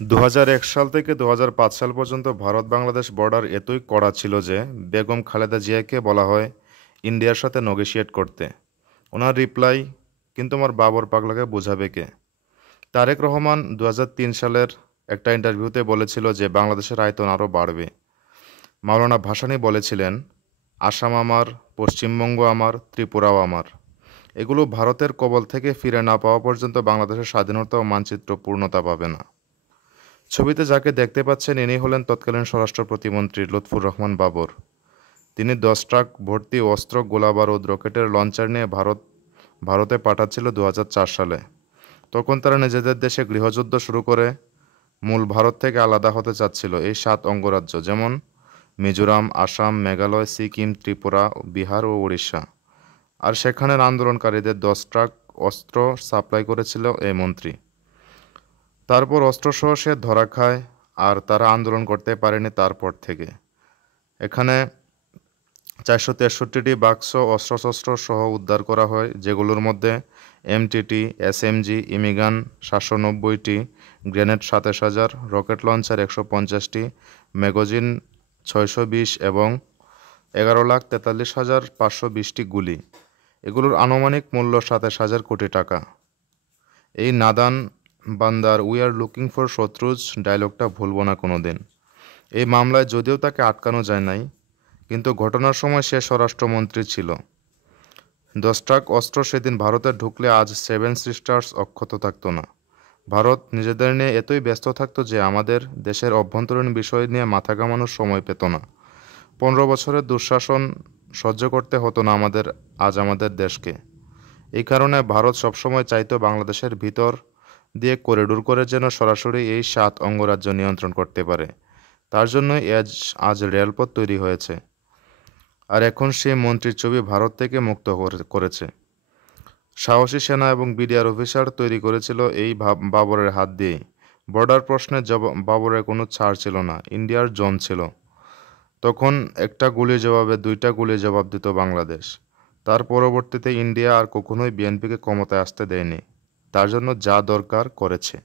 ২০০১ সাল থেকে ২০০৫ সাল পর্যন্ত ভারত-বাংলাদেশ বর্ডার এতই কড়া ছিল যে বেগম খালেদা জিয়াকে বলা হয় ইন্ডিয়ার সাথে নেগোশিয়েট করতে। ওনার রিপ্লাই, কিন্তু আমার বাবর পাগলাকে বোঝাবে কে? তারেক রহমান ২০০৩ সালের একটা ইন্টারভিউতে বলেছিল যে বাংলাদেশের আয়তন আরও বাড়বে। মাওলানা ভাসানী বলেছিলেন, আসাম আমার, পশ্চিমবঙ্গ আমার, ত্রিপুরাও আমার। এগুলো ভারতের কবল থেকে ফিরে না পাওয়া পর্যন্ত বাংলাদেশের স্বাধীনতা ও মানচিত্র পূর্ণতা পাবে না। ছবিতে যাকে দেখতে পাচ্ছেন ইনি হলেন তৎকালীন স্বরাষ্ট্র প্রতিমন্ত্রী লুৎফুর রহমান বাবর। তিনি ১০ ট্রাক ভর্তি অস্ত্র, গোলাবারুদ, রকেটের লঞ্চার নিয়ে ভারতে পাঠাচ্ছিল ২০০৪ সালে। তখন তারা নিজেদের দেশে গৃহযুদ্ধ শুরু করে মূল ভারত থেকে আলাদা হতে চাচ্ছিল এই ৭ অঙ্গরাজ্য, যেমন মিজোরাম, আসাম, মেঘালয়, সিকিম, ত্রিপুরা, বিহার ও উড়িষ্যা। আর সেখানের আন্দোলনকারীদের ১০ ট্রাক অস্ত্র সাপ্লাই করেছিল এই মন্ত্রী। তারপর অস্ত্রসহ সে ধরা খায়, আর তারা আন্দোলন করতে পারেনি তারপর থেকে। এখানে ৪৬৩টি বাক্স অস্ত্রশস্ত্র সহ উদ্ধার করা হয়, যেগুলোর মধ্যে এমটিটি, এসএমজি, ইমিগান ৭৯০টি, গ্রেনেড ২৭,০০০, রকেট লঞ্চার ১৫০টি, ম্যাগাজিন ৬২০ এবং ১১,৪৩,৫২০টি গুলি। এগুলোর আনুমানিক মূল্য ২৭,০০০ কোটি টাকা। এই নাদান বান্দার উই আর লুকিং ফর শত্রুজ ডায়লগটা ভুলব না কোনো দিন। এই মামলায় যদিও তাকে আটকানো যায় নাই, কিন্তু ঘটনার সময় সে স্বরাষ্ট্রমন্ত্রী ছিল। ১০ ট্রাক অস্ত্র সেদিন ভারতে ঢুকলে আজ সেভেন সিস্টার্স অক্ষত থাকতো না। ভারত নিজেদের নিয়ে এতই ব্যস্ত থাকতো যে আমাদের দেশের অভ্যন্তরীণ বিষয় নিয়ে মাথা ঘামানোর সময় পেত না। ১৫ বছরের দুঃশাসন সহ্য করতে হতো না আমাদের দেশকে। এই কারণে ভারত সবসময় চাইতো বাংলাদেশের ভিতর দিয়ে করিডোর করে যেন সরাসরি এই ৭ অঙ্গরাজ্য নিয়ন্ত্রণ করতে পারে। তার জন্যই আজ রেলপথ তৈরি হয়েছে। আর এখন সেই মন্ত্রীর ছবি ভারত থেকে মুক্ত করেছে। সাহসী সেনা এবং বিডিআর অফিসার তৈরি করেছিল এই বাবরের হাত দিয়ে। বর্ডার প্রশ্নে বাবরের কোনো ছাড় ছিল না, ইন্ডিয়ার জন ছিল। তখন একটা গুলির জবাবে ২টা গুলির জবাব দিত বাংলাদেশ। তার পরবর্তীতে ইন্ডিয়া আর কখনোই বিএনপিকে ক্ষমতায় আসতে দেয়নি। তার জন্য যা দরকার করেছে।